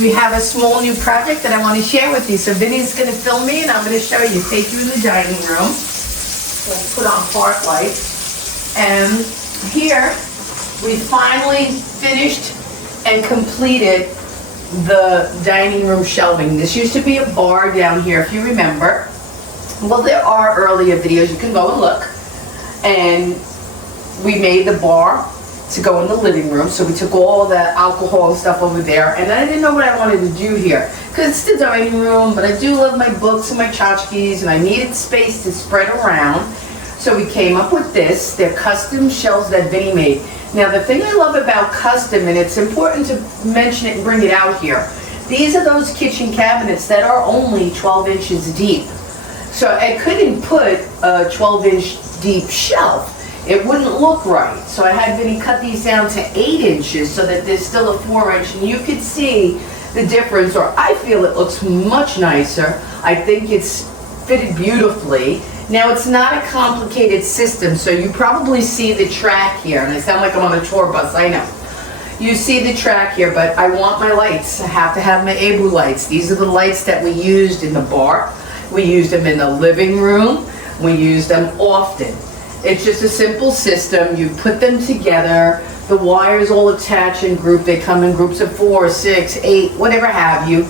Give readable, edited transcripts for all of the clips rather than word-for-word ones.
we have a small new project that I want to share with you. So Vinny's going to film me and I'm going to show you, take you in the dining room. Let's put on park lights. And here we finally finished and completed the dining room shelving. This used to be a bar down here, if you remember. Well, there are earlier videos, you can go and look. And we made the bar to go in the living room, so we took all the alcohol and stuff over there, and I didn't know what I wanted to do here, because it's the dining room, but I do love my books and my tchotchkes, and I needed space to spread around, so we came up with this. They're custom shelves that Vinny made. Now, the thing I love about custom, and it's important to mention it and bring it out here, these are those kitchen cabinets that are only 12 inches deep. So I couldn't put a 12-inch deep shelf. It wouldn't look right. So I had Vinny cut these down to 8 inches so that there's still a 4-inch, and you could see the difference, or I feel it looks much nicer. I think it's fitted beautifully. Now, it's not a complicated system, so you probably see the track here, and I sound like I'm on a tour bus, I know. You see the track here, but I want my lights. I have to have my ABU lights. These are the lights that we used in the bar. We used them in the living room. We used them often. It's just a simple system. You put them together. The wires all attach in group. They come in groups of 4, 6, 8, whatever have you.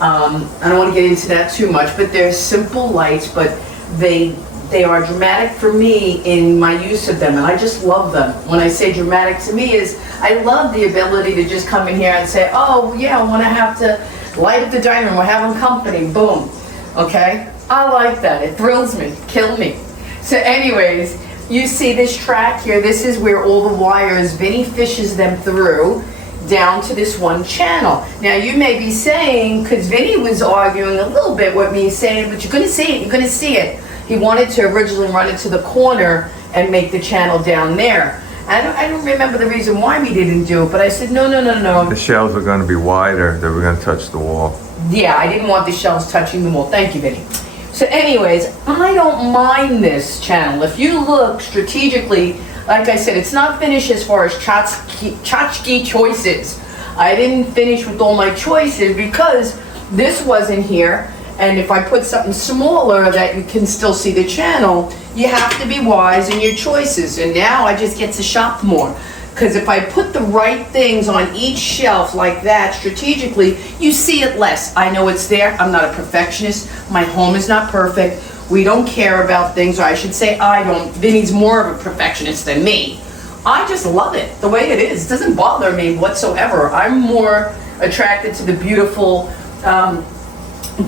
I don't want to get into that too much, but they're simple lights, but they are dramatic for me in my use of them, and I just love them. When I say dramatic to me is, I love the ability to just come in here and say, oh yeah, I want to have to light up the dining room, we're having company, boom. Okay? I like that. It thrills me, kill me. So anyways, you see this track here. This is where all the wires, Vinny fishes them through down to this one channel. Now you may be saying, because Vinny was arguing a little bit with me, saying, but you're going to see it, you're going to see it. He wanted to originally run it to the corner and make the channel down there. I don't remember the reason why we didn't do it, but I said, no. The shelves are going to be wider. They were going to touch the wall. Yeah, I didn't want the shelves touching the wall. Thank you, Vinny. So anyways, I don't mind this channel. If you look strategically, like I said, it's not finished as far as tchotchke choices. I didn't finish with all my choices because this wasn't here. And if I put something smaller that you can still see the channel, you have to be wise in your choices. And now I just get to shop more. Because if I put the right things on each shelf like that strategically, you see it less. I know it's there. I'm not a perfectionist. My home is not perfect. We don't care about things, or I should say I don't. Vinny's more of a perfectionist than me. I just love it the way it is. It doesn't bother me whatsoever. I'm more attracted to the beautiful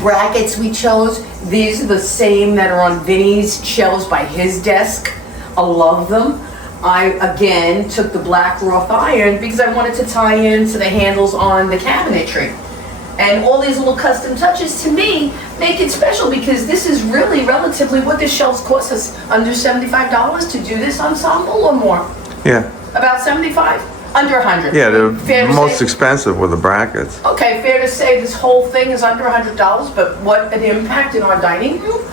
brackets we chose. These are the same that are on Vinny's shelves by his desk. I love them. I, again, took the black wrought iron because I wanted to tie into the handles on the cabinetry. And all these little custom touches, to me, make it special because this is really relatively what the shelves cost us. Under $75 to do this ensemble or more? Yeah. About 75? Under 100? Yeah, they're most expensive with the brackets. Okay, fair to say this whole thing is under $100, but what an impact in our dining room.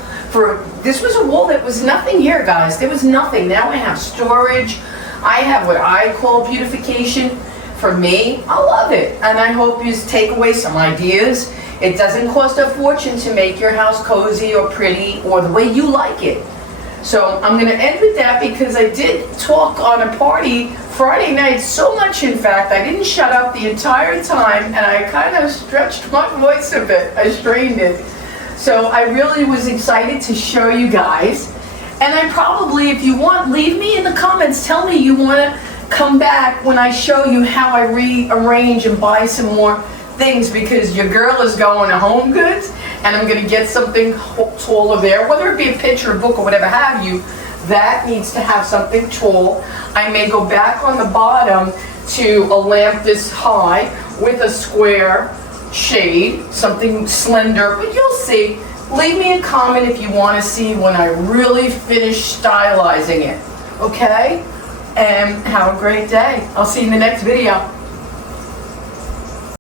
This was a wall that was nothing here, guys. There was nothing. Now I have storage. I have what I call beautification. For me, I love it. And I hope you take away some ideas. It doesn't cost a fortune to make your house cozy or pretty or the way you like it. So I'm going to end with that because I did talk on a party Friday night so much, in fact, I didn't shut up the entire time, and I kind of stretched my voice a bit. I strained it. So I really was excited to show you guys. And I probably, if you want, leave me in the comments. Tell me you want to come back when I show you how I rearrange and buy some more things, because your girl is going to Home Goods and I'm going to get something taller there, whether it be a picture, a book, or whatever have you. That needs to have something tall. I may go back on the bottom to a lamp this high with a square shade, something slender, but you'll see. Leave me a comment if you want to see when I really finish stylizing it. Okay? And have a great day. I'll see you in the next video.